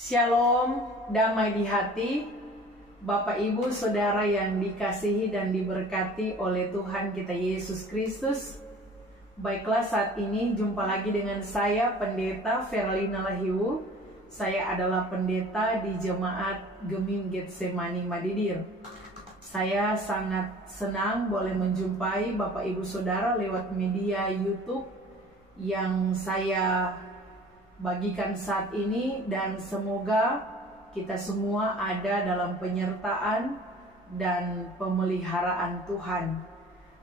Shalom, damai di hati, Bapak Ibu Saudara yang dikasihi dan diberkati oleh Tuhan kita Yesus Kristus. Baiklah, saat ini jumpa lagi dengan saya, Pendeta Verlina Lahiwu. Saya adalah pendeta di Jemaat Gemim Getsemani Madidir. Saya sangat senang boleh menjumpai Bapak Ibu Saudara lewat media YouTube yang saya bagikan saat ini, dan semoga kita semua ada dalam penyertaan dan pemeliharaan Tuhan.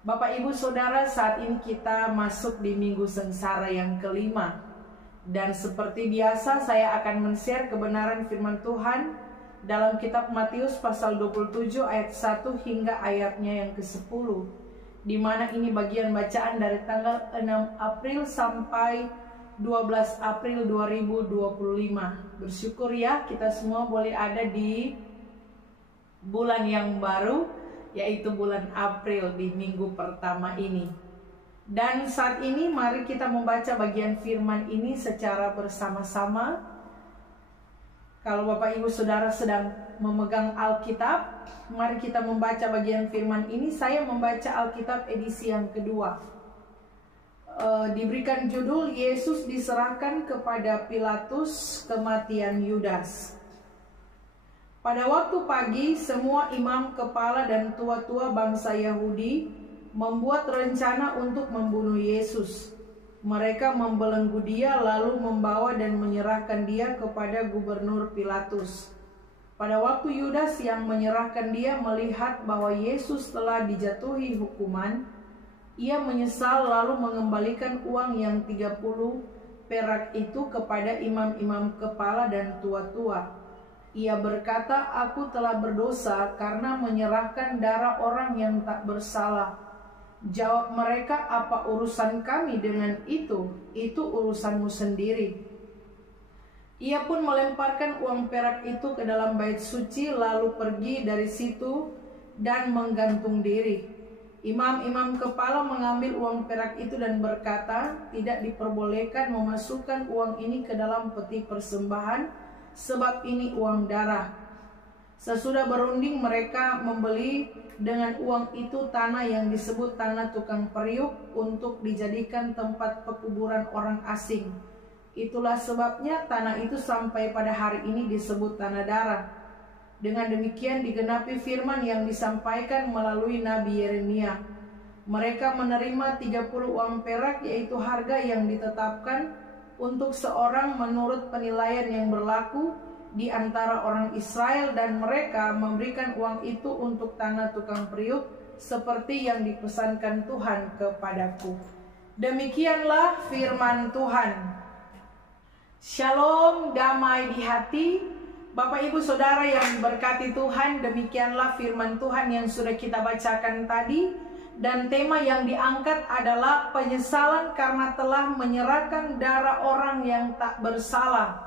Bapak Ibu Saudara, saat ini kita masuk di Minggu Sengsara yang kelima, dan seperti biasa saya akan men-share kebenaran firman Tuhan dalam kitab Matius pasal 27 ayat 1 hingga ayatnya yang ke-10, di mana ini bagian bacaan dari tanggal 6 April sampai 12 April 2025. Bersyukur ya, kita semua boleh ada di bulan yang baru, yaitu bulan April di minggu pertama ini. Dan saat ini mari kita membaca bagian firman ini secara bersama-sama. Kalau Bapak Ibu Saudara sedang memegang Alkitab, mari kita membaca bagian firman ini. Saya membaca Alkitab edisi yang kedua. Diberikan judul Yesus diserahkan kepada Pilatus, kematian Yudas. Pada waktu pagi, semua imam kepala dan tua-tua bangsa Yahudi membuat rencana untuk membunuh Yesus. Mereka membelenggu dia lalu membawa dan menyerahkan dia kepada gubernur Pilatus. Pada waktu Yudas yang menyerahkan dia melihat bahwa Yesus telah dijatuhi hukuman, ia menyesal lalu mengembalikan uang yang 30 perak itu kepada imam-imam kepala dan tua-tua. Ia berkata, "Aku telah berdosa karena menyerahkan darah orang yang tak bersalah." Jawab mereka, "Apa urusan kami dengan itu? Itu urusanmu sendiri." Ia pun melemparkan uang perak itu ke dalam bait suci lalu pergi dari situ dan menggantung diri. Imam-imam kepala mengambil uang perak itu dan berkata, "Tidak diperbolehkan memasukkan uang ini ke dalam peti persembahan, sebab ini uang darah." Sesudah berunding, mereka membeli dengan uang itu tanah yang disebut tanah tukang periuk untuk dijadikan tempat pekuburan orang asing. Itulah sebabnya tanah itu sampai pada hari ini disebut tanah darah. Dengan demikian digenapi firman yang disampaikan melalui Nabi Yeremia. Mereka menerima 30 uang perak, yaitu harga yang ditetapkan untuk seorang menurut penilaian yang berlaku di antara orang Israel, dan mereka memberikan uang itu untuk tanah tukang periuk seperti yang dipesankan Tuhan kepadaku. Demikianlah firman Tuhan. Shalom, damai di hati. Bapak Ibu Saudara yang diberkati Tuhan, demikianlah firman Tuhan yang sudah kita bacakan tadi. Dan tema yang diangkat adalah penyesalan karena telah menyerahkan darah orang yang tak bersalah.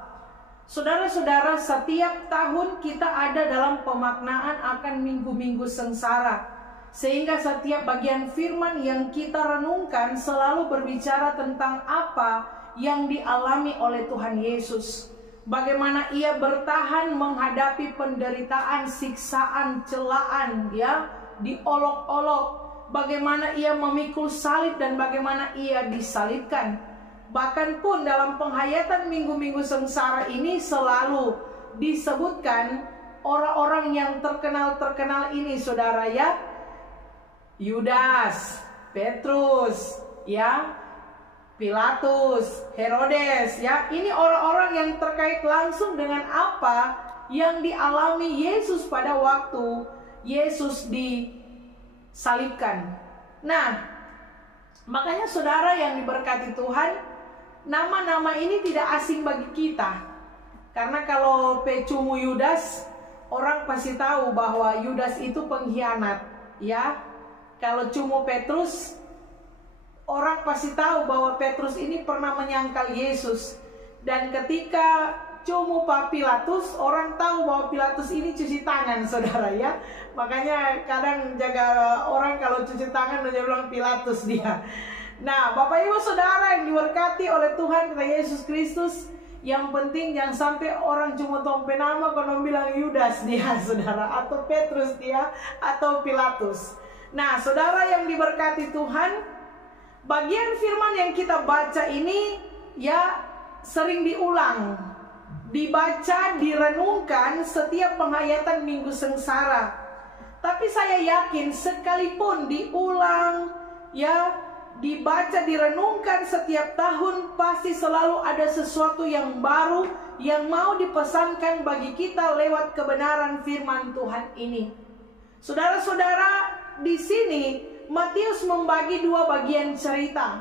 Saudara-saudara, setiap tahun kita ada dalam pemaknaan akan minggu-minggu sengsara. Sehingga setiap bagian firman yang kita renungkan selalu berbicara tentang apa yang dialami oleh Tuhan Yesus. Bagaimana ia bertahan menghadapi penderitaan, siksaan, celaan, ya, diolok-olok. Bagaimana ia memikul salib dan bagaimana ia disalibkan. Bahkan pun dalam penghayatan minggu-minggu sengsara ini selalu disebutkan orang-orang yang terkenal ini, saudara, ya. Yudas, Petrus, ya, Pilatus, Herodes, ya. Ini orang-orang yang terkait langsung dengan apa yang dialami Yesus pada waktu Yesus disalibkan. Nah, makanya saudara yang diberkati Tuhan, nama-nama ini tidak asing bagi kita. Karena kalau pecumu Yudas, orang pasti tahu bahwa Yudas itu pengkhianat, ya. Kalau cumu Petrus, orang pasti tahu bahwa Petrus ini pernah menyangkal Yesus. Dan ketika cumu Pak Pilatus, orang tahu bahwa Pilatus ini cuci tangan, saudara, ya. Makanya kadang jaga orang kalau cuci tangan dia bilang Pilatus dia. Nah, Bapak Ibu Saudara yang diberkati oleh Tuhan kita Yesus Kristus, Yang penting jangan sampai orang cuma tompe nama kalau bilang Yudas dia, saudara, atau Petrus dia, atau Pilatus. Nah, saudara yang diberkati Tuhan, bagian firman yang kita baca ini ya sering diulang, dibaca, direnungkan setiap penghayatan Minggu Sengsara. Tapi saya yakin sekalipun diulang, ya, dibaca, direnungkan setiap tahun, pasti selalu ada sesuatu yang baru yang mau dipesankan bagi kita lewat kebenaran firman Tuhan ini. Saudara-saudara, di sini Matius membagi dua bagian cerita.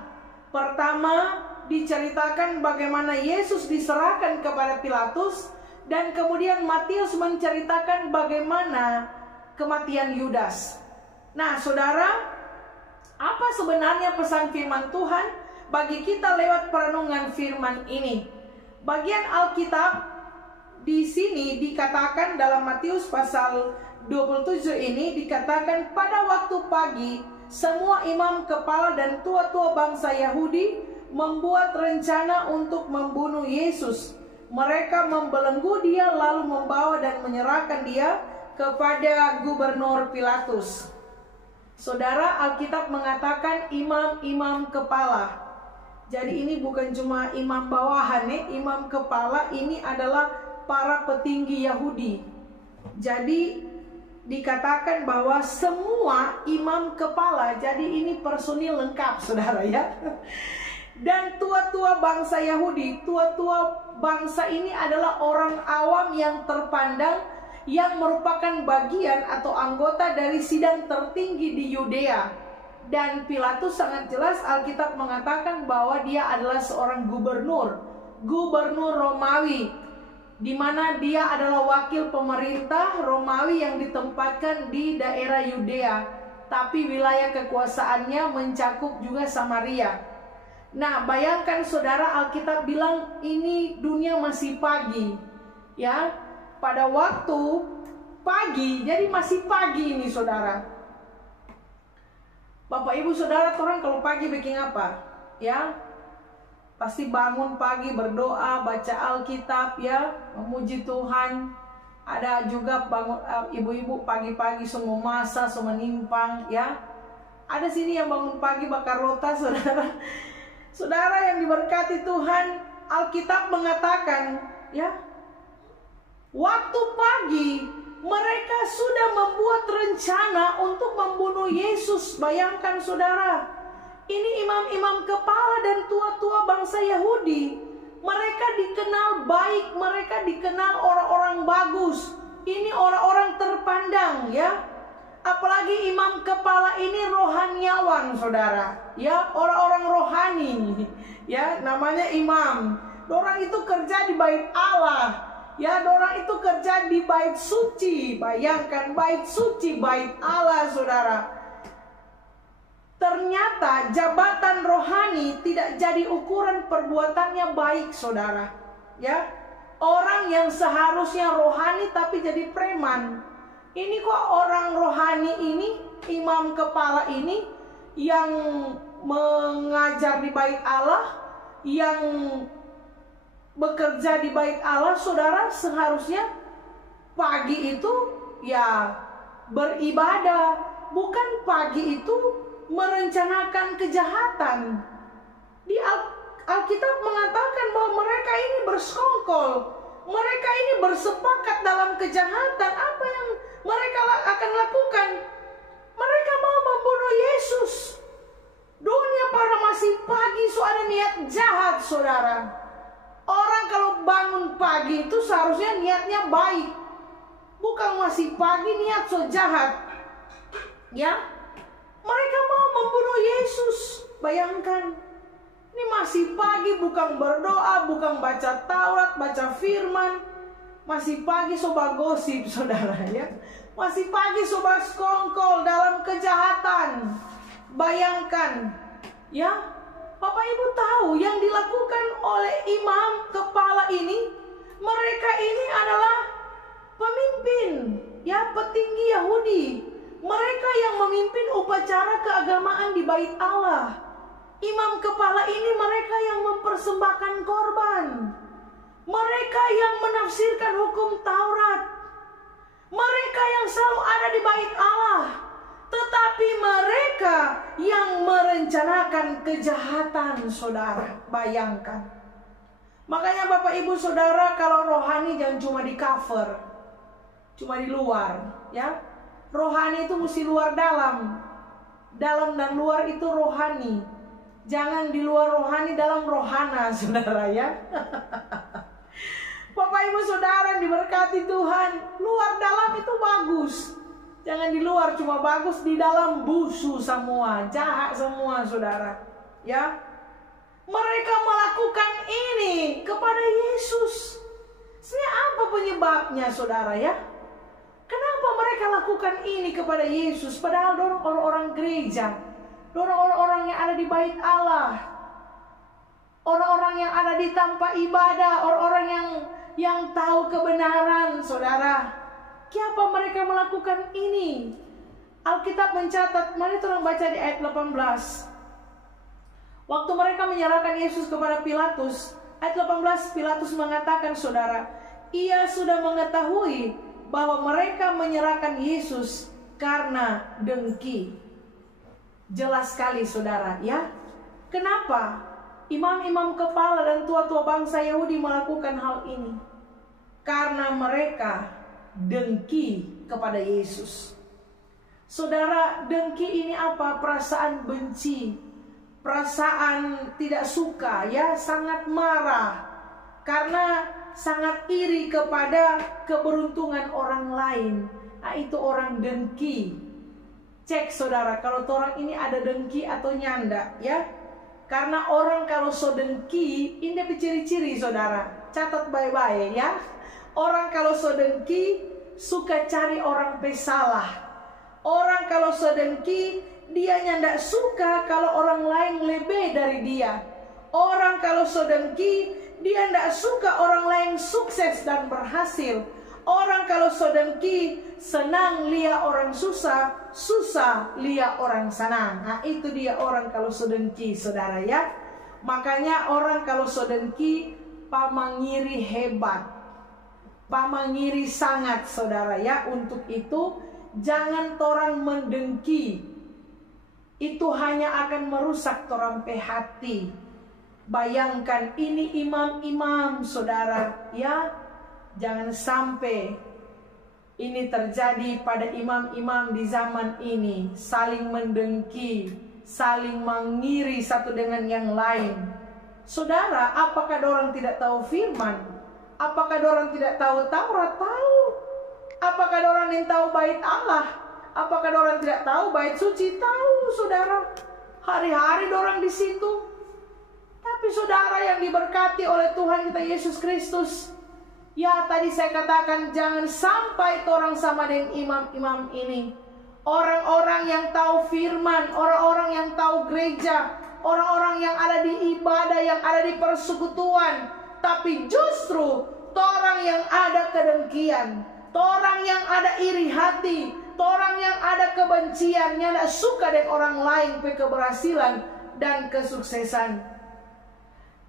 Pertama, diceritakan bagaimana Yesus diserahkan kepada Pilatus, dan kemudian Matius menceritakan bagaimana kematian Yudas. Nah, saudara, apa sebenarnya pesan firman Tuhan bagi kita lewat perenungan firman ini? Bagian Alkitab di sini dikatakan dalam Matius pasal 27 ini dikatakan, pada waktu pagi semua imam kepala dan tua-tua bangsa Yahudi membuat rencana untuk membunuh Yesus. Mereka membelenggu dia lalu membawa dan menyerahkan dia kepada gubernur Pilatus. Saudara, Alkitab mengatakan imam-imam kepala. Jadi ini bukan cuma imam bawahan, imam kepala ini adalah para petinggi Yahudi. Jadi dikatakan bahwa semua imam kepala, jadi ini personil lengkap, saudara, ya. Dan tua-tua bangsa Yahudi, tua-tua bangsa ini adalah orang awam yang terpandang, yang merupakan bagian atau anggota dari sidang tertinggi di Yudea. Dan Pilatus sangat jelas, Alkitab mengatakan bahwa dia adalah seorang gubernur Romawi, di mana dia adalah wakil pemerintah Romawi yang ditempatkan di daerah Yudea, tapi wilayah kekuasaannya mencakup juga Samaria. Nah, bayangkan saudara, Alkitab bilang ini dunia masih pagi, ya. Pada waktu pagi, jadi masih pagi ini, saudara. Bapak ibu saudara, orang kalau pagi bikin apa? Ya, pasti bangun pagi, berdoa, baca Alkitab, ya, memuji Tuhan. Ada juga bangun ibu-ibu pagi-pagi semua masak, semua nimpang, ya. Ada sini yang bangun pagi bakar rota, saudara. Saudara yang diberkati Tuhan, Alkitab mengatakan, ya, waktu pagi mereka sudah membuat rencana untuk membunuh Yesus. Bayangkan saudara, ini imam-imam kepala dan tua-tua bangsa Yahudi. Mereka dikenal baik, mereka dikenal orang-orang bagus. Ini orang-orang terpandang, ya. Apalagi imam kepala ini rohaniawan, saudara, ya, orang-orang rohani, ya, namanya imam. Orang itu kerja di bait Allah, ya, orang itu kerja di bait suci. Bayangkan, bait suci, bait Allah, saudara. Ternyata jabatan rohani tidak jadi ukuran perbuatannya baik, saudara, ya. Orang yang seharusnya rohani tapi jadi preman. Ini kok orang rohani ini, imam kepala ini, yang mengajar di bait Allah, yang bekerja di bait Allah, saudara, seharusnya pagi itu ya beribadah, bukan pagi itu merencanakan kejahatan. Di Alkitab mengatakan bahwa mereka ini bersekongkol, mereka ini bersepakat dalam kejahatan. Apa yang mereka akan lakukan? Mereka mau membunuh Yesus. Dunia para masih pagi, so ada niat jahat, saudara. Orang kalau bangun pagi itu seharusnya niatnya baik, bukan masih pagi niat so jahat, ya. Mereka mau membunuh Yesus. Bayangkan, ini masih pagi, bukan berdoa, bukan baca Taurat, baca firman. Masih pagi sobat gosip, saudara, ya. Masih pagi sobat skongkol dalam kejahatan. Bayangkan, ya. Bapak ibu tahu yang dilakukan oleh imam kepala ini, mereka ini adalah pemimpin, ya, petinggi Yahudi. Mereka yang memimpin upacara keagamaan di bait Allah. Imam kepala ini mereka yang mempersembahkan korban. mereka yang menafsirkan hukum Taurat, mereka yang selalu ada di bait Allah, tetapi mereka yang merencanakan kejahatan, saudara. Bayangkan. Makanya Bapak Ibu Saudara, kalau rohani jangan cuma di cover, cuma di luar, ya. Rohani itu mesti luar dalam. Dalam dan luar itu rohani. Jangan di luar rohani, dalam rohana, saudara, ya. Bapak Ibu Saudara diberkati Tuhan, luar dalam itu bagus. Jangan di luar cuma bagus, di dalam busuk semua, jahat semua, saudara, ya. Mereka melakukan ini kepada Yesus. Sebenarnya apa penyebabnya, saudara, ya? Kenapa mereka lakukan ini kepada Yesus? Padahal dorong orang-orang gereja, dorong orang-orang yang ada di bait Allah, orang-orang yang ada di tempat ibadah, orang-orang yang tahu kebenaran, saudara. Kenapa mereka melakukan ini? Alkitab mencatat, mari kita baca di ayat 18. Waktu mereka menyerahkan Yesus kepada Pilatus, ayat 18, Pilatus mengatakan, saudara, ia sudah mengetahui bahwa mereka menyerahkan Yesus karena dengki. Jelas sekali, saudara, ya. Kenapa imam-imam kepala dan tua-tua bangsa Yahudi melakukan hal ini? Karena mereka dengki kepada Yesus. Saudara, dengki ini apa? Perasaan benci, perasaan tidak suka, ya, sangat marah karena sangat iri kepada keberuntungan orang lain. Nah, itu orang dengki. Cek, saudara, kalau orang ini ada dengki atau nyanda, ya. Karena orang kalau so dengki, ini ciri-ciri, saudara. Catat baik-baik, ya. Orang kalau so dengki suka cari orang pesalah. Orang kalau so dengki, dia nyandak suka kalau orang lain lebih dari dia. Orang kalau so dengki, dia tidak suka orang lain sukses dan berhasil. Orang kalau so dengki, senang lihat orang susah, susah lihat orang senang. Nah, itu dia orang kalau so dengki, saudara, ya. Makanya orang kalau so dengki, pamangiri hebat, pamangiri sangat, saudara, ya. Untuk itu jangan orang mendengki. Itu hanya akan merusak orang pe hati. Bayangkan ini imam-imam, saudara, ya. Jangan sampai ini terjadi pada imam-imam di zaman ini, saling mendengki, saling mengiri satu dengan yang lain. Saudara, apakah orang tidak tahu firman? Apakah orang tidak tahu Taurat? Tahu. Apakah orang yang tahu bait Allah? Apakah orang tidak tahu bait suci? Tahu, saudara. Hari-hari orang di situ. Tapi saudara yang diberkati oleh Tuhan kita Yesus Kristus, ya, tadi saya katakan jangan sampai orang sama dengan imam-imam ini. Orang-orang yang tahu firman, orang-orang yang tahu gereja, orang-orang yang ada di ibadah, yang ada di persekutuan, tapi justru orang yang ada kedengkian, orang yang ada iri hati, orang yang ada kebencian, yang tidak suka dengan orang lain keberhasilan dan kesuksesan.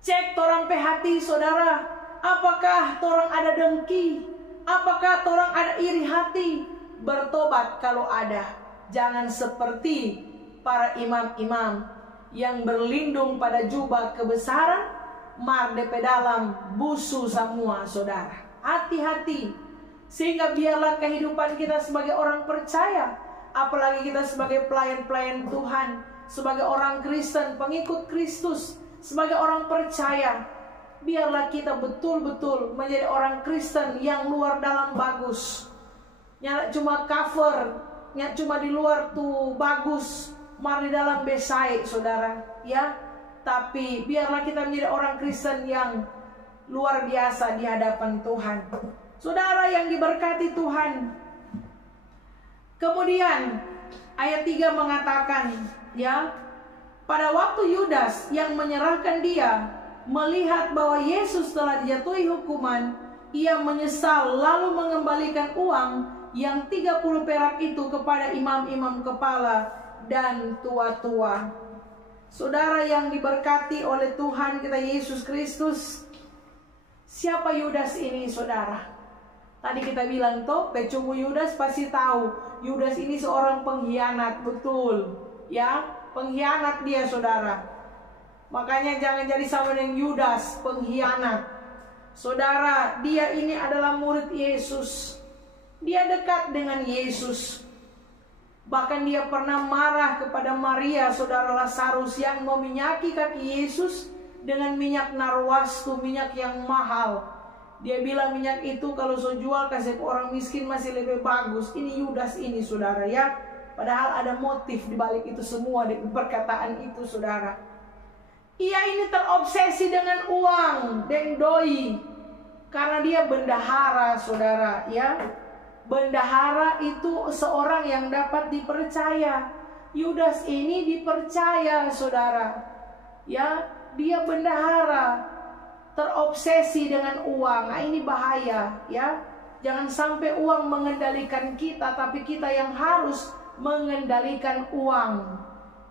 Cek orang pe hati, saudara. Apakah orang ada dengki? Apakah orang ada iri hati? Bertobat kalau ada. Jangan seperti para imam-imam yang berlindung pada jubah kebesaran, mar de pedalam busu semua, saudara. Hati-hati. Sehingga biarlah kehidupan kita sebagai orang percaya, apalagi kita sebagai pelayan-pelayan Tuhan, sebagai orang Kristen, pengikut Kristus, sebagai orang percaya, biarlah kita betul-betul menjadi orang Kristen yang luar dalam bagus. Yang cuma cover, yang cuma di luar tuh bagus, mari dalam besai, saudara, ya. Tapi biarlah kita menjadi orang Kristen yang luar biasa di hadapan Tuhan. Saudara yang diberkati Tuhan. Kemudian ayat 3 mengatakan, ya, pada waktu Yudas yang menyerahkan dia melihat bahwa Yesus telah dijatuhi hukuman, ia menyesal lalu mengembalikan uang yang 30 perak itu kepada imam-imam kepala dan tua-tua. Saudara yang diberkati oleh Tuhan kita Yesus Kristus, Siapa Yudas ini, saudara? Tadi kita bilang toh, pecumu Yudas pasti tahu. Yudas ini seorang pengkhianat, betul. Ya, pengkhianat dia, saudara. Makanya jangan jadi sama dengan Yudas, pengkhianat. Saudara, dia ini adalah murid Yesus. Dia dekat dengan Yesus. Bahkan dia pernah marah kepada Maria, saudara Lazarus, yang meminyaki kaki Yesus dengan minyak narwastu, minyak yang mahal. Dia bilang minyak itu kalau so jual kasih ke orang miskin masih lebih bagus. Ini Yudas ini, saudara, ya. Padahal ada motif di balik itu semua, di perkataan itu, saudara. Ia ini terobsesi dengan uang, dengan doi. Karena dia bendahara, saudara, ya. Bendahara itu seorang yang dapat dipercaya. Yudas ini dipercaya, saudara. Ya, dia bendahara, terobsesi dengan uang. Nah, ini bahaya, ya. Jangan sampai uang mengendalikan kita, tapi kita yang harus mengendalikan uang.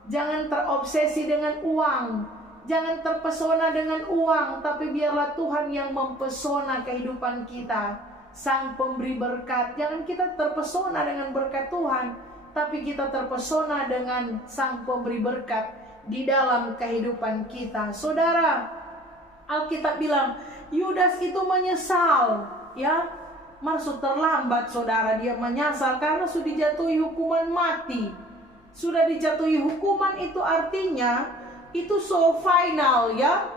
Jangan terobsesi dengan uang. Jangan terpesona dengan uang, tapi biarlah Tuhan yang mempesona kehidupan kita. Sang pemberi berkat. Jangan kita terpesona dengan berkat Tuhan, tapi kita terpesona dengan Sang pemberi berkat di dalam kehidupan kita. Saudara, Alkitab bilang Yudas itu menyesal, ya. Maksud terlambat, saudara. Dia menyesal karena sudah dijatuhi hukuman mati. Sudah dijatuhi hukuman itu artinya itu so final, ya.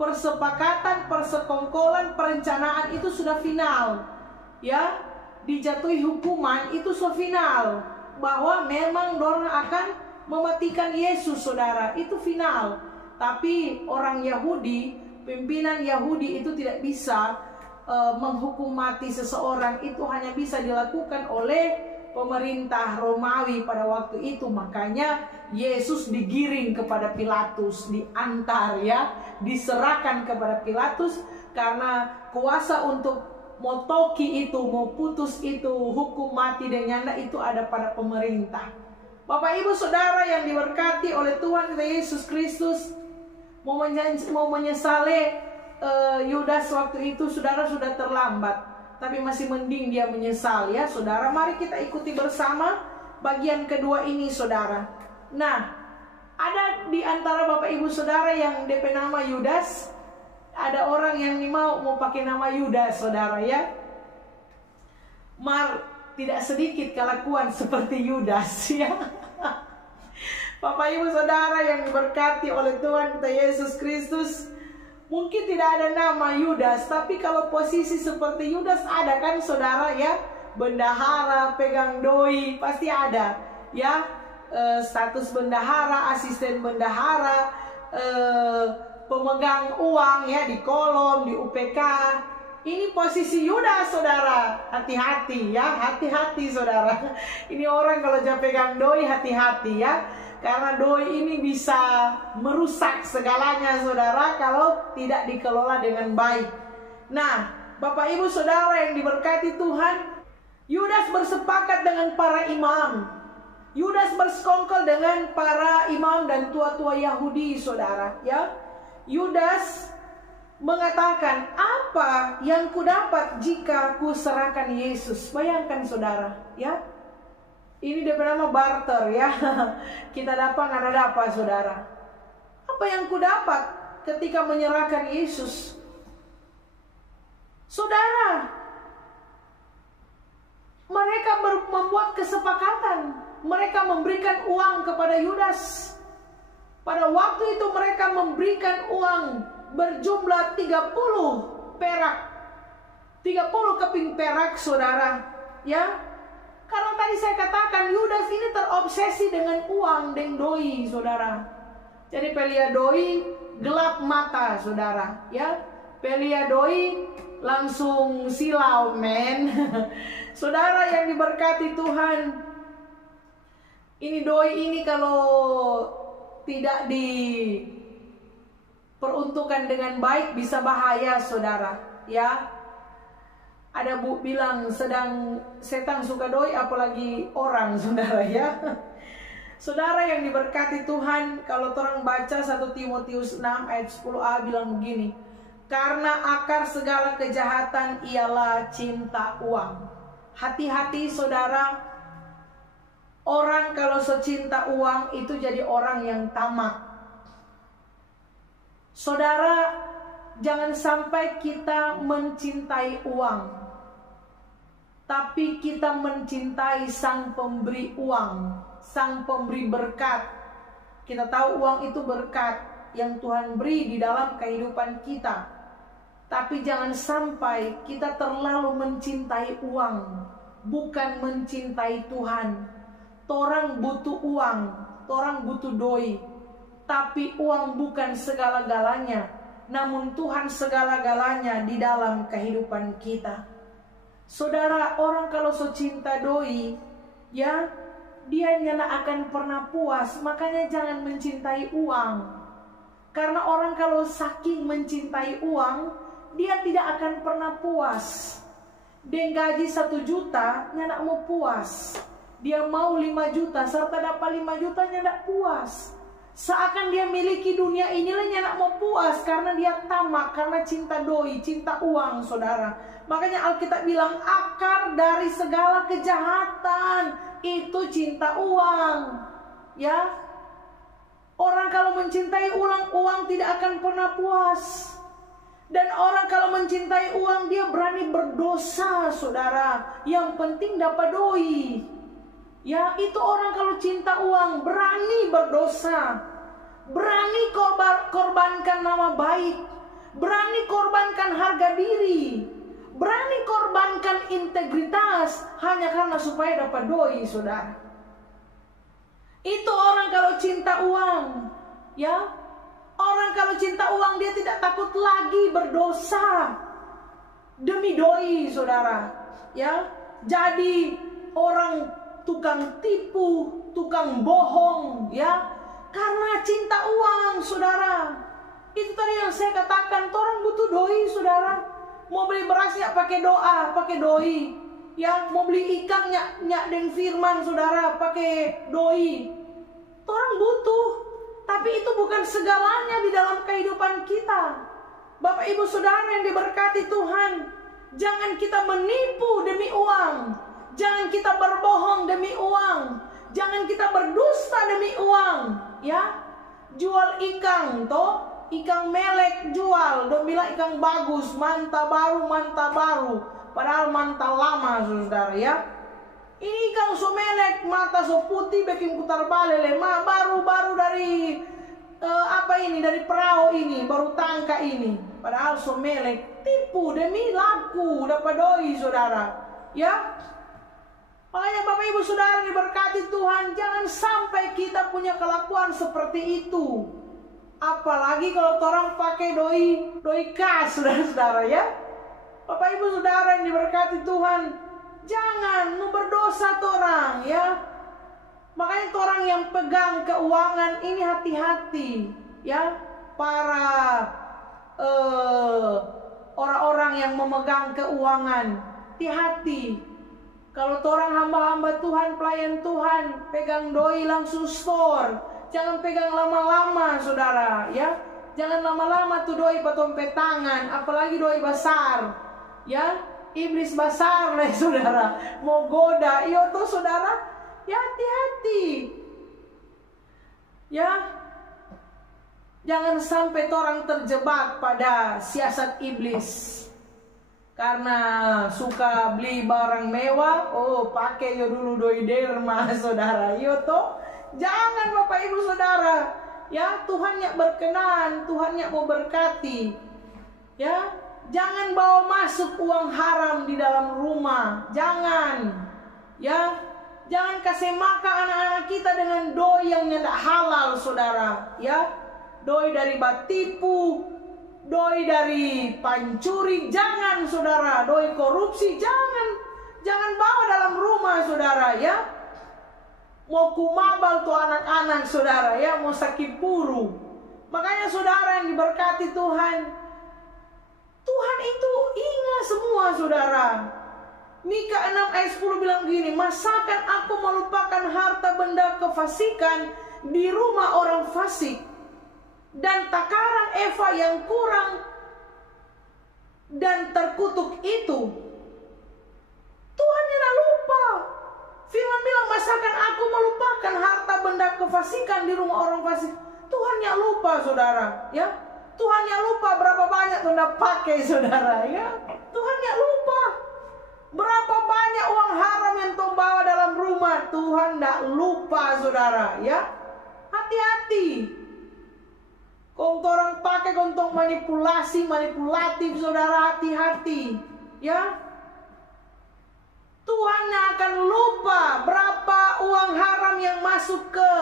Persepakatan, persekongkolan, perencanaan itu sudah final, ya. Dijatuhi hukuman itu so final, bahwa memang dorang akan mematikan Yesus, saudara. Itu final. Tapi orang Yahudi, pimpinan Yahudi itu tidak bisa menghukum mati seseorang. Itu hanya bisa dilakukan oleh pemerintah Romawi pada waktu itu. Makanya Yesus digiring kepada Pilatus, diantar, ya, diserahkan kepada Pilatus, karena kuasa untuk motoki itu, mau putus itu, hukum mati dan nyanda itu ada pada pemerintah. Bapak Ibu Saudara yang diberkati oleh Tuhan Yesus Kristus, mau menyesali Yudas waktu itu, saudara, sudah terlambat. Tapi masih mending dia menyesal, ya, saudara. Mari kita ikuti bersama bagian kedua ini, saudara. Nah, ada di antara Bapak Ibu Saudara yang DP nama Yudas. Ada orang yang mau pakai nama Yudas, saudara, ya. Tidak sedikit kelakuan seperti Yudas, ya. Bapak Ibu Saudara yang diberkati oleh Tuhan kita Yesus Kristus, mungkin tidak ada nama Yudas, tapi kalau posisi seperti Yudas ada kan, saudara, ya. Bendahara, pegang doi, pasti ada, ya. Status bendahara, asisten bendahara, pemegang uang, ya, di kolom, di UPK. Ini posisi Yudas, saudara. Hati-hati, ya, hati-hati, saudara. Ini orang kalau dia pegang doi, hati-hati, ya. Karena doi ini bisa merusak segalanya, saudara, kalau tidak dikelola dengan baik. Nah, Bapak Ibu Saudara yang diberkati Tuhan, Yudas bersepakat dengan para imam. Yudas bersekongkol dengan para imam dan tua-tua Yahudi, saudara, ya. Yudas mengatakan, apa yang kudapat jika kuserahkan Yesus? Bayangkan, saudara, ya. Ini dia bernama barter, ya. Kita dapat, nggak dapat, saudara. Apa yang kudapat ketika menyerahkan Yesus? Saudara, mereka membuat kesepakatan. Mereka memberikan uang kepada Yudas. Pada waktu itu mereka memberikan uang berjumlah 30 perak. 30 keping perak, saudara, ya. Karena tadi saya katakan Yudas ini terobsesi dengan uang dan doi, saudara. Jadi pelia doi gelap mata, saudara, ya. Pelia doi langsung silau, men. Saudara yang diberkati Tuhan, ini doi ini kalau tidak diperuntukkan dengan baik bisa bahaya, saudara, ya. Ada bu bilang sedang setan suka doi, apalagi orang, saudara, ya. Saudara yang diberkati Tuhan, kalau orang baca 1 Timotius 6 ayat 10a bilang begini, Karena akar segala kejahatan ialah cinta uang. Hati-hati saudara, orang kalau secinta uang itu jadi orang yang tamak. Saudara, jangan sampai kita mencintai uang, tapi kita mencintai sang pemberi uang, sang pemberi berkat. Kita tahu uang itu berkat yang Tuhan beri di dalam kehidupan kita. Tapi jangan sampai kita terlalu mencintai uang, bukan mencintai Tuhan. Torang butuh uang, torang butuh doi, tapi uang bukan segala-galanya, namun Tuhan segala-galanya di dalam kehidupan kita. Saudara, orang kalau so cinta doi, ya, dia nyana akan pernah puas. Makanya jangan mencintai uang. Karena orang kalau saking mencintai uang, dia tidak akan pernah puas. Dia gaji 1 juta, nyana mau puas. Dia mau 5 juta, serta dapat 5 juta nyana puas. Seakan dia miliki dunia inilah nyana mau puas, karena dia tamak, karena cinta doi, cinta uang, saudara. Makanya Alkitab bilang akar dari segala kejahatan itu cinta uang. Ya, orang kalau mencintai uang tidak akan pernah puas. Dan orang kalau mencintai uang, dia berani berdosa, saudara. Yang penting dapat doi. Ya, itu orang kalau cinta uang berani berdosa, berani korbankan nama baik, berani korbankan harga diri, berani korbankan integritas hanya karena supaya dapat doi, saudara. Itu orang kalau cinta uang. Ya, orang kalau cinta uang dia tidak takut lagi berdosa demi doi, saudara. Ya, jadi orang tukang tipu, tukang bohong, ya, karena cinta uang, saudara. Itu tadi yang saya katakan, orang butuh doi, saudara. Mau beli berasnya pakai doa, pakai doi. Ya, mau beli ikan nyak deng firman, saudara, pakai doi. Orang butuh. Tapi itu bukan segalanya di dalam kehidupan kita. Bapak ibu saudara yang diberkati Tuhan, jangan kita menipu demi uang, jangan kita berbohong demi uang, jangan kita berdusta demi uang. Ya, jual ikan toh, ikan melek jual, dong bilang ikan bagus, manta baru, padahal manta lama, saudara. Ya, ini ikan so melek, mata so putih, bikin putar balik, baru dari dari perahu ini, baru tangka ini, padahal so melek, tipu demi laku, dapat doi, saudara. Ya, makanya Bapak Ibu Saudara diberkati Tuhan, jangan sampai kita punya kelakuan seperti itu. Apalagi kalau orang pakai doi kas, saudara-saudara. Ya, Bapak Ibu Saudara yang diberkati Tuhan, jangan mau berdosa orang, ya. Makanya orang yang pegang keuangan ini hati-hati, ya. Para orang-orang yang memegang keuangan, hati-hati. Kalau orang hamba-hamba Tuhan, pelayan Tuhan, pegang doi langsung store. Jangan pegang lama-lama, saudara, ya. Jangan lama-lama tuh doi patompe tangan, apalagi doi besar, ya. Iblis besar lah, saudara, mau goda, iyo tuh, saudara. Ya, hati-hati. Ya, jangan sampai orang terjebak pada siasat iblis. Karena suka beli barang mewah, oh pakai yo dulu doi derma, saudara. Iyo toh, jangan Bapak Ibu Saudara. Ya, Tuhan yang berkenan, Tuhan yang mau berkati. Ya, jangan bawa masuk uang haram di dalam rumah, jangan. Ya, jangan kasih makan anak-anak kita dengan doi yang tidak halal, saudara. Ya, doi dari batipu, doi dari pancuri, jangan, saudara. Doi korupsi, jangan bawa dalam rumah, saudara. Ya, mau kumabal tuh anak-anak, saudara. Ya, mau sakipuru. Makanya saudara yang diberkati Tuhan, Tuhan itu ingat semua, saudara. Mika 6 ayat 10 bilang gini, masakan aku melupakan harta benda kefasikan di rumah orang fasik, dan takaran Eva yang kurang dan terkutuk itu, Tuhan tidak lupa. Firman bilang, masakan aku melupakan harta benda kefasikan di rumah orang fasik. Tuhan yang lupa, saudara, ya. Tuhan yang lupa berapa banyak Anda pakai, saudara, ya. Tuhan yang lupa berapa banyak uang haram yang Tuhan bawa dalam rumah. Tuhan tidak lupa, saudara, ya. Hati-hati. Kau orang pakai untuk manipulatif, saudara, hati-hati, ya. Tuhan akan lupa berapa uang haram yang masuk ke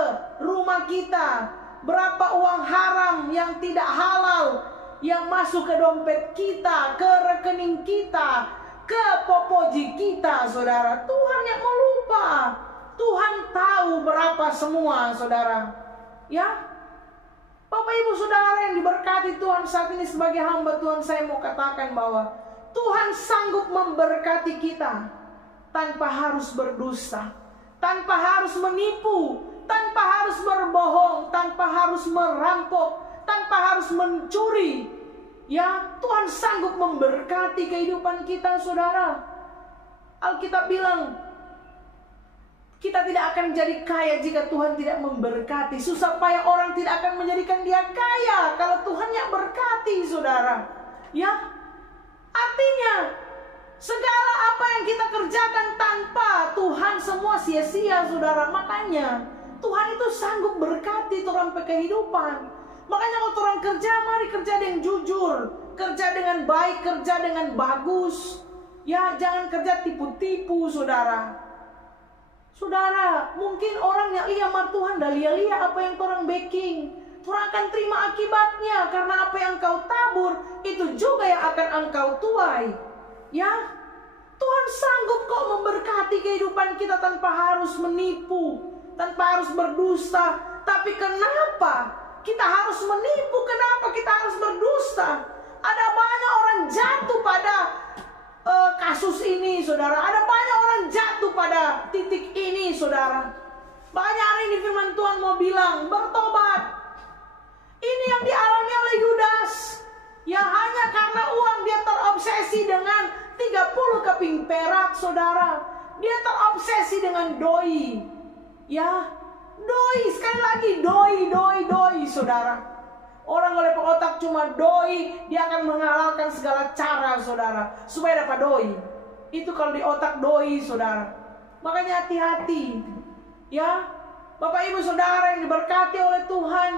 rumah kita, berapa uang haram yang tidak halal yang masuk ke dompet kita, ke rekening kita, ke popoji kita, saudara. Tuhan yang melupa. Tuhan tahu berapa semua, saudara, ya. Bapak Ibu Saudara yang diberkati Tuhan, saat ini sebagai hamba Tuhan, saya mau katakan bahwa Tuhan sanggup memberkati kita tanpa harus berdusta, tanpa harus menipu, tanpa harus berbohong, tanpa harus merampok, tanpa harus mencuri. Ya, Tuhan sanggup memberkati kehidupan kita, saudara. Alkitab bilang, kita tidak akan jadi kaya jika Tuhan tidak memberkati. Susah payah orang tidak akan menjadikan dia kaya kalau Tuhan yang berkati, saudara. Ya, artinya segala apa yang kita kerjakan tanpa Tuhan semua sia-sia, saudara. Makanya Tuhan itu sanggup berkati orang pe kehidupan. Makanya kalau orang kerja, mari kerja dengan jujur, kerja dengan baik, kerja dengan bagus. Ya, jangan kerja tipu-tipu, saudara. Saudara, mungkin orang yang lihat Tuhan dah lihat apa yang orang backing. Orang akan terima akibatnya, karena apa yang kau tabur itu juga yang akan engkau tuai. Ya, Tuhan sanggup kok memberkati kehidupan kita tanpa harus menipu, tanpa harus berdusta. Tapi kenapa kita harus menipu? Kenapa kita harus berdusta? Ada banyak orang jatuh pada kasus ini, saudara. Ada banyak orang jatuh pada titik ini, saudara. Banyak hari ini firman Tuhan mau bilang, bertobat. Ini yang dialami oleh Yudas, yang hanya karena uang dia terobsesi dengan 30 keping perak, saudara. Dia terobsesi dengan doi. Ya, doi, sekali lagi doi, saudara. Orang oleh otak cuma doi, dia akan menghalalkan segala cara, saudara, supaya dapat doi. Itu kalau di otak doi, saudara. Makanya hati-hati, ya, Bapak Ibu Saudara yang diberkati oleh Tuhan.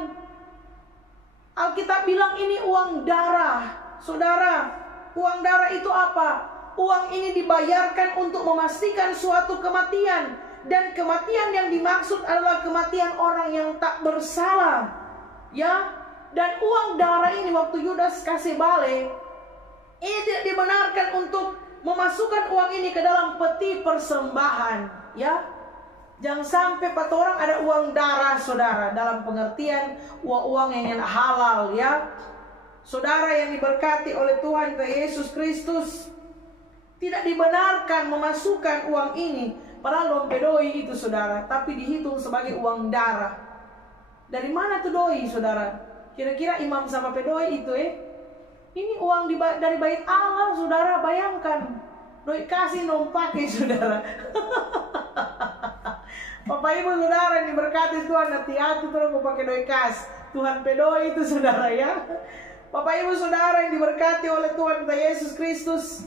Alkitab bilang ini uang darah, saudara. Uang darah itu apa? Uang ini dibayarkan untuk memastikan suatu kematian, dan kematian yang dimaksud adalah kematian orang yang tak bersalah, ya. Dan uang darah ini waktu Yudas kasih balik, ini tidak dibenarkan untuk memasukkan uang ini ke dalam peti persembahan, ya. Jangan sampai pada orang ada uang darah, saudara, dalam pengertian uang yang halal, ya. Saudara yang diberkati oleh Tuhan Yesus Kristus, tidak dibenarkan memasukkan uang ini padahal dompet doi itu, saudara, tapi dihitung sebagai uang darah. Dari mana tuh doi, saudara? Kira-kira imam sama pedoi itu ini uang dari bait Allah, saudara. Bayangkan, doi kasih nom pakai, saudara. Bapak Ibu Saudara yang diberkati Tuhan, hati-hati terus mau pakai doi kas. Tuhan pedoi itu, saudara, ya. Bapak Ibu Saudara yang diberkati oleh Tuhan kita Yesus Kristus,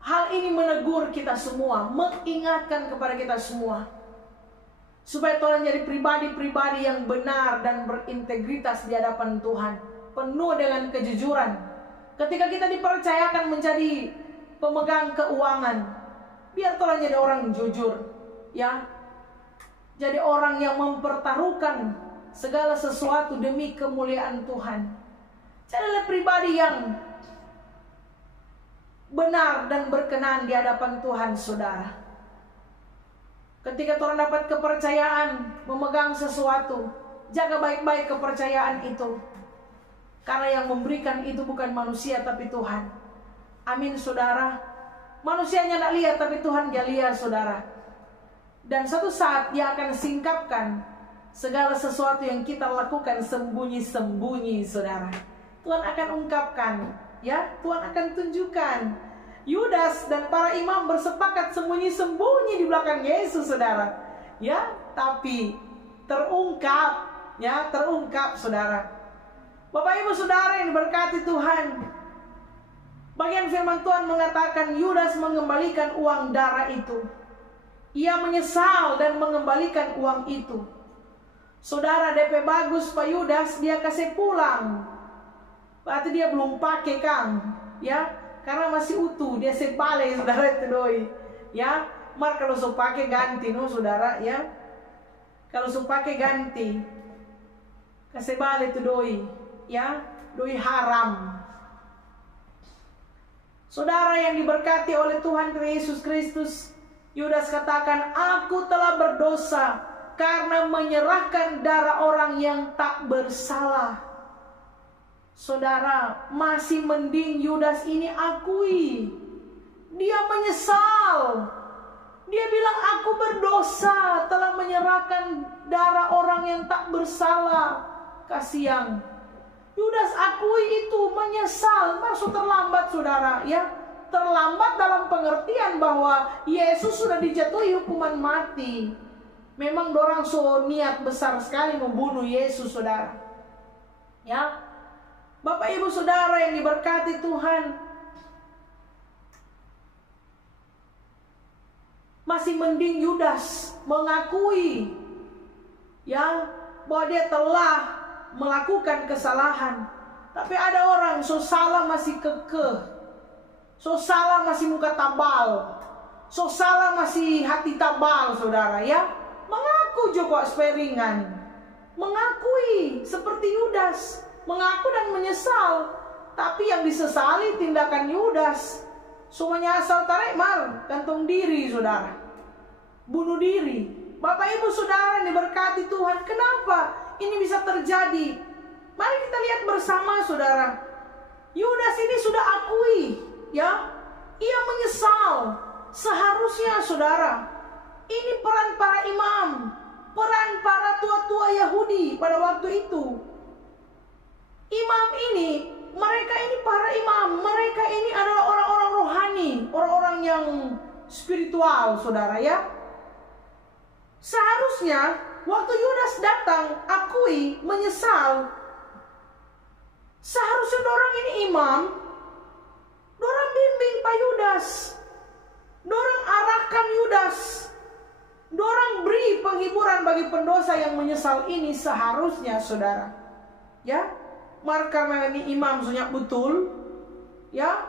hal ini menegur kita semua, mengingatkan kepada kita semua, supaya Tuhan jadi pribadi-pribadi yang benar dan berintegritas di hadapan Tuhan, penuh dengan kejujuran. Ketika kita dipercayakan menjadi pemegang keuangan, biar Tuhan jadi orang jujur, ya. Jadi orang yang mempertaruhkan segala sesuatu demi kemuliaan Tuhan. Jadilah pribadi yang benar dan berkenan di hadapan Tuhan, saudara. Ketika Tuhan dapat kepercayaan memegang sesuatu, jaga baik-baik kepercayaan itu. Karena yang memberikan itu bukan manusia tapi Tuhan. Amin, saudara. Manusianya tidak lihat tapi Tuhan dia lihat, saudara. Dan suatu saat dia akan singkapkan segala sesuatu yang kita lakukan sembunyi-sembunyi, saudara, Tuhan akan ungkapkan, ya, Tuhan akan tunjukkan. Yudas dan para imam bersepakat sembunyi-sembunyi di belakang Yesus, saudara, ya, tapi terungkap, ya, terungkap, saudara. Bapak Ibu Saudara yang diberkati Tuhan, bagian firman Tuhan mengatakan Yudas mengembalikan uang darah itu. Ia menyesal dan mengembalikan uang itu. Saudara, DP bagus Pak Yudas, dia kasih pulang. Berarti dia belum pakai, Kang, ya, karena masih utuh, dia sebalik, saudara, itu doi, ya. Mar kalau so pakai ganti, no, saudara, ya. Kalau so pakai ganti, kasih balik itu doi, ya, doi haram. Saudara yang diberkati oleh Tuhan Yesus Kristus, Yudas katakan, aku telah berdosa karena menyerahkan darah orang yang tak bersalah. Saudara, masih mending Yudas ini akui. Dia menyesal. Dia bilang, aku berdosa telah menyerahkan darah orang yang tak bersalah. Kasihan. Yudas akui itu, menyesal. Maksud terlambat, saudara, ya. Terlambat dalam pengertian bahwa Yesus sudah dijatuhi hukuman mati. Memang dorang so niat besar sekali membunuh Yesus, saudara. Ya. Bapak Ibu Saudara yang diberkati Tuhan, masih mending Yudas mengakui, ya, bahwa dia telah melakukan kesalahan. Tapi ada orang so salah masih kekeh, so salah masih muka tabal, so salah masih hati tabal, saudara, ya. Mengaku juga speringan, mengakui seperti Yudas, mengaku dan menyesal. Tapi yang disesali tindakan Yudas. Semuanya asal tarik mal, gantung diri, saudara, bunuh diri. Bapak Ibu Saudara yang diberkati Tuhan, kenapa ini bisa terjadi? Mari kita lihat bersama, saudara. Yudas ini sudah akui, ya, ia menyesal. Seharusnya, saudara, ini peran para imam, peran para tua-tua Yahudi pada waktu itu. Imam ini, mereka ini para imam, mereka ini adalah orang-orang rohani, orang-orang yang spiritual, saudara, ya. Seharusnya waktu Yudas datang, akui, menyesal, seharusnya dorang ini imam, dorang bimbing Pak Yudas, dorang arahkan Yudas, dorang beri penghiburan bagi pendosa yang menyesal ini, seharusnya, saudara, ya. Karena ini imam sunyak betul, ya,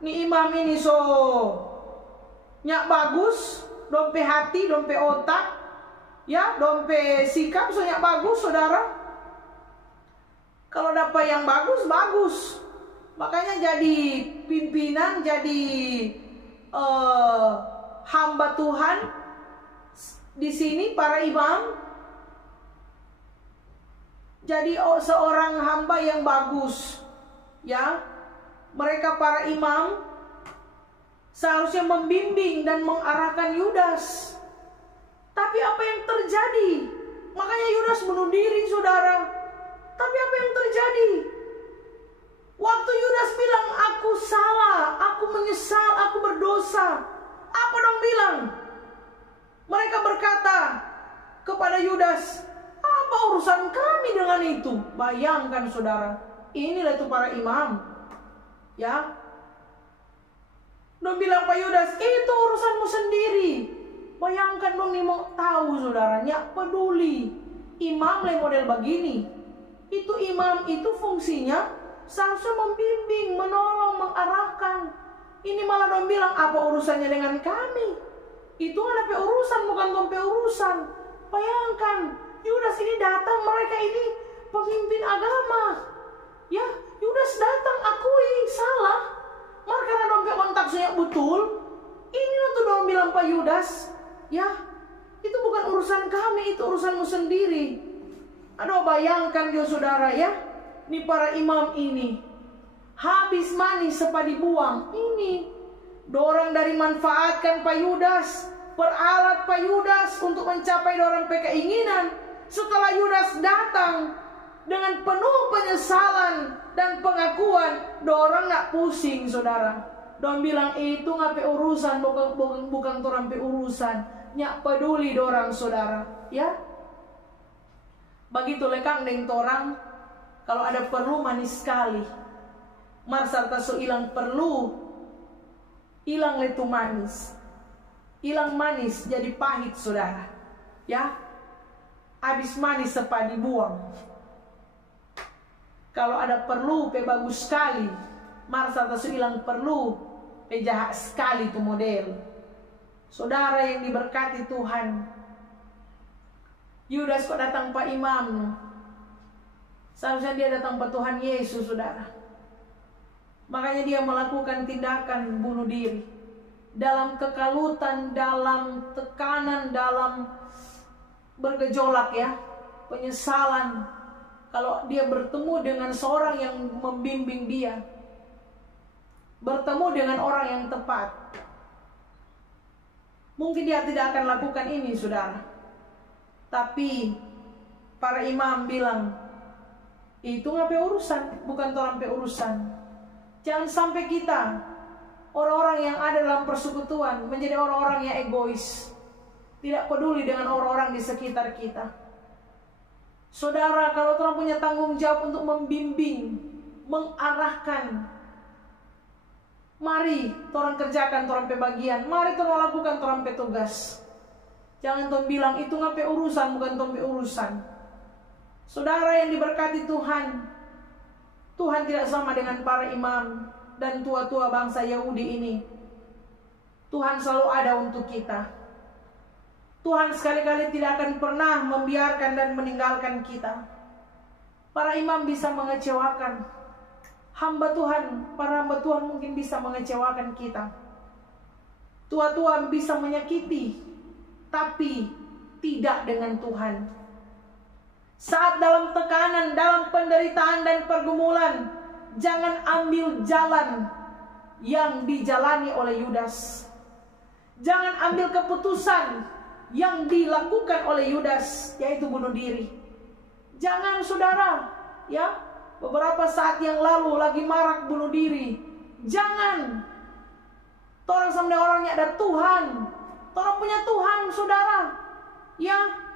ini imam ini so nyak bagus, dompe hati, dompe otak, ya, dompe sikap so nyak bagus, saudara. Kalau dapat yang bagus, bagus. Makanya jadi pimpinan, jadi hamba Tuhan di sini para imam. Jadi seorang hamba yang bagus, ya. Mereka para imam seharusnya membimbing dan mengarahkan Yudas. Tapi apa yang terjadi? Makanya Yudas bunuh diri, saudara. Tapi apa yang terjadi? Waktu Yudas bilang, aku salah, aku menyesal, aku berdosa, apa dong bilang? Mereka berkata kepada Yudas, apa urusan kami dengan itu? Bayangkan, saudara, inilah itu para imam, ya. Dong bilang Pak Yudas, itu urusanmu sendiri. Bayangkan dong, nih mau tahu, saudara, nyak peduli. Imam lah model begini. Itu imam itu fungsinya seharusnya membimbing, menolong, mengarahkan. Ini malah dong bilang, apa urusannya dengan kami? Itu ada urusan, bukan dompe urusan. Bayangkan, Yudas ini datang, mereka ini pemimpin agama, ya. Yudas datang, akui salah. Maka karena dompet kontaknya betul, ini tuh dong bilang Pak Yudas, ya, itu bukan urusan kami, itu urusanmu sendiri. Aduh, bayangkan dia, saudara, ya. Ini para imam ini habis manis sepa dibuang. Ini dorang dari manfaatkan Pak Yudas, peralat Pak Yudas untuk mencapai dorang keinginan. setelah Yudas datang dengan penuh penyesalan dan pengakuan, dorang gak pusing saudara. Dorang bilang itu ngape urusan, bukan torang pe urusan. Nyak peduli dorang saudara, ya. Begitu lekang deng torang, kalau ada perlu manis sekali. Mar sarta so ilang perlu, ilang letu manis. Ilang manis jadi pahit saudara, ya. Habis manis sepa dibuang. Kalau ada perlu pe bagus sekali, mar sarta so ilang perlu pe jahat sekali tu model. Saudara yang diberkati Tuhan, Yudas kok datang Pak Imam? Seharusnya dia datang Pak Tuhan Yesus saudara. Makanya dia melakukan tindakan bunuh diri. Dalam kekalutan, dalam tekanan, dalam bergejolak ya, penyesalan. Kalau dia bertemu dengan seorang yang membimbing dia, bertemu dengan orang yang tepat, mungkin dia tidak akan lakukan ini saudara. Tapi para imam bilang, itu ngape urusan, bukan torang pe urusan. Jangan sampai kita, orang-orang yang ada dalam persekutuan, menjadi orang-orang yang egois, tidak peduli dengan orang-orang di sekitar kita. Saudara, kalau torang punya tanggung jawab untuk membimbing, mengarahkan, mari torang kerjakan torang pe bagian, mari torang lakukan torang pe tugas. Jangan torang bilang itu ngape urusan, bukan torang pe urusan. Saudara yang diberkati Tuhan, Tuhan tidak sama dengan para imam dan tua-tua bangsa Yahudi ini. Tuhan selalu ada untuk kita. Tuhan sekali-kali tidak akan pernah membiarkan dan meninggalkan kita. Para imam bisa mengecewakan hamba Tuhan, para hamba Tuhan mungkin bisa mengecewakan kita. Tua-tua bisa menyakiti, tapi tidak dengan Tuhan. Saat dalam tekanan, dalam penderitaan dan pergumulan, jangan ambil jalan yang dijalani oleh Yudas. Jangan ambil keputusan yang dilakukan oleh Yudas, yaitu bunuh diri. Jangan saudara, ya. Beberapa saat yang lalu lagi marak bunuh diri. Jangan. Torang sama orangnya ada Tuhan. Torang punya Tuhan saudara, ya.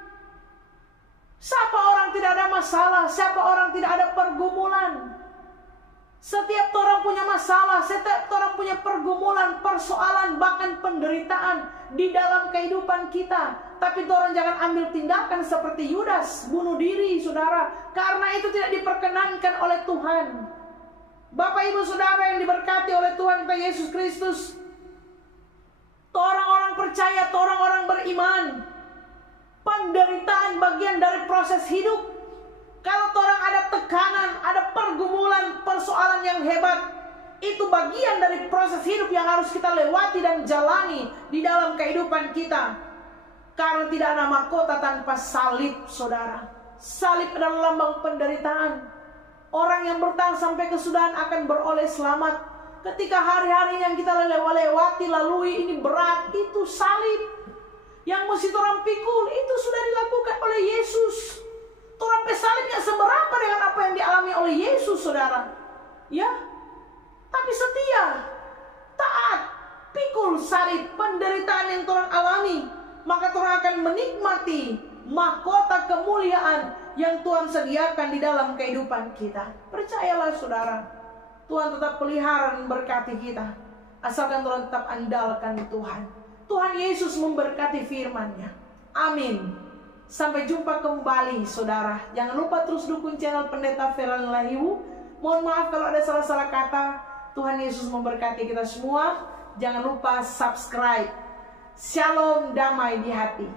Siapa orang tidak ada masalah, siapa orang tidak ada pergumulan. Setiap orang punya masalah, setiap orang punya pergumulan, persoalan, bahkan penderitaan di dalam kehidupan kita. Tapi orang jangan ambil tindakan seperti Yudas, bunuh diri saudara, karena itu tidak diperkenankan oleh Tuhan. Bapak ibu saudara yang diberkati oleh Tuhan kita Yesus Kristus, orang-orang percaya, orang-orang beriman, penderitaan bagian dari proses hidup. Kalau orang ada tekanan, ada pergumulan, persoalan yang hebat, itu bagian dari proses hidup yang harus kita lewati dan jalani di dalam kehidupan kita. Karena tidak ada mahkota tanpa salib, saudara. Salib adalah lambang penderitaan. Orang yang bertahan sampai kesudahan akan beroleh selamat. Ketika hari-hari yang kita lewati, lalui ini berat, itu salib. Yang mesti orang pikul, itu sudah dilakukan oleh Yesus. Orang pesalibnya seberapa dengan apa yang dialami oleh Yesus, saudara. Ya, tapi setia, taat, pikul salib, penderitaan yang orang alami, maka orang akan menikmati mahkota kemuliaan yang Tuhan sediakan di dalam kehidupan kita. Percayalah saudara, Tuhan tetap pelihara dan berkati kita, asalkan Tuhan tetap andalkan Tuhan. Tuhan Yesus memberkati firman-Nya. Amin. Sampai jumpa kembali saudara. Jangan lupa terus dukung channel Pendeta Feral Lahiwu. Mohon maaf kalau ada salah-salah kata. Tuhan Yesus memberkati kita semua. Jangan lupa subscribe. Shalom, damai di hati.